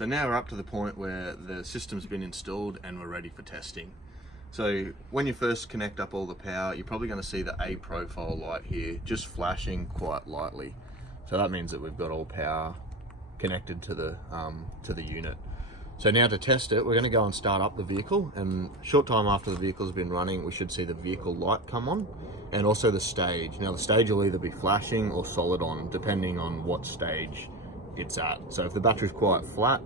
So now we're up to the point where the system's been installed and we're ready for testing. So when you first connect up all the power, you're probably going to see the A profile light here just flashing quite lightly. So that means that we've got all power connected to the unit. So now to test it, we're going to go and start up the vehicle, and short time after the vehicle's been running, we should see the vehicle light come on, and also the stage. Now the stage will either be flashing or solid on, depending on what stage it's at. So if the battery's quite flat,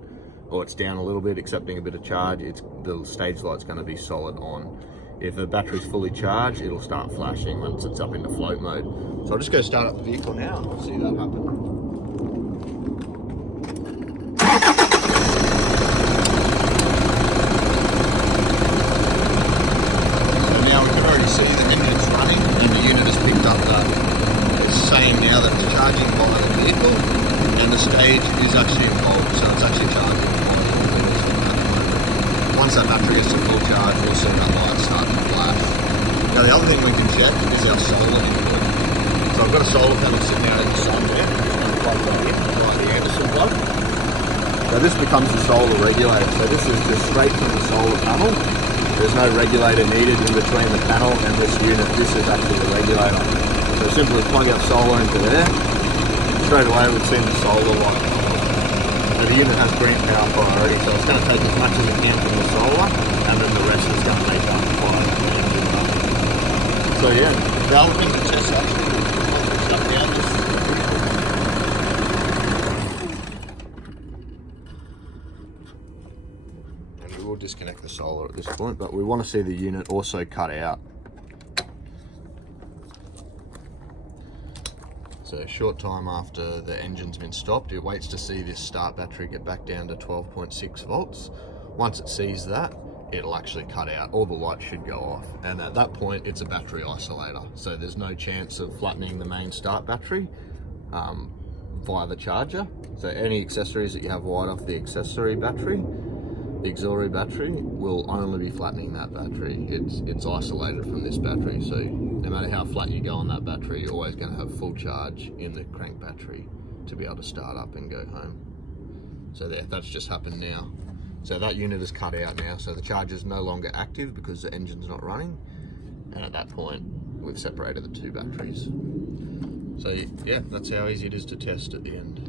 or it's down a little bit, accepting a bit of charge, the stage light's going to be solid on. If the battery's fully charged, it'll start flashing once it's up into float mode. So I'll just go start up the vehicle now, and I'll see that happen. See the engine's running and the unit has picked up that it's saying now that it's charging by the vehicle, and the stage is actually involved, so it's actually charging by the vehicle. Once that battery gets to full charge, we'll see that light start to flash. Now the other thing we can check is our solar input. So I've got a solar panel sitting out at the sun there, and plug that in, like the Anderson plug. So this becomes the solar regulator. So this is just straight from the solar panel. There's no regulator needed in between the panel and this unit. This is actually the regulator. So simply plug our solar into there. Straight away we've seen the solar light. So the unit has green power priority, so it's going to take as much as it can from the solar, and then the rest is going to make up by the engine. So yeah, the other thing to test actually is shut down this. We'll disconnect the solar at this point, but we want to see the unit also cut out. So a short time after the engine's been stopped, it waits to see this start battery get back down to 12.6 volts. Once it sees that, it'll actually cut out. All the lights should go off, and at that point it's a battery isolator, so there's no chance of flattening the main start battery via the charger. So any accessories that you have wired off the accessory battery, the auxiliary battery, will only be flattening that battery. It's isolated from this battery, so no matter how flat you go on that battery, you're always going to have full charge in the crank battery to be able to start up and go home. So there, that's just happened now. So that unit is cut out now, so the charger is no longer active because the engine's not running, and at that point we've separated the two batteries. So yeah, that's how easy it is to test at the end.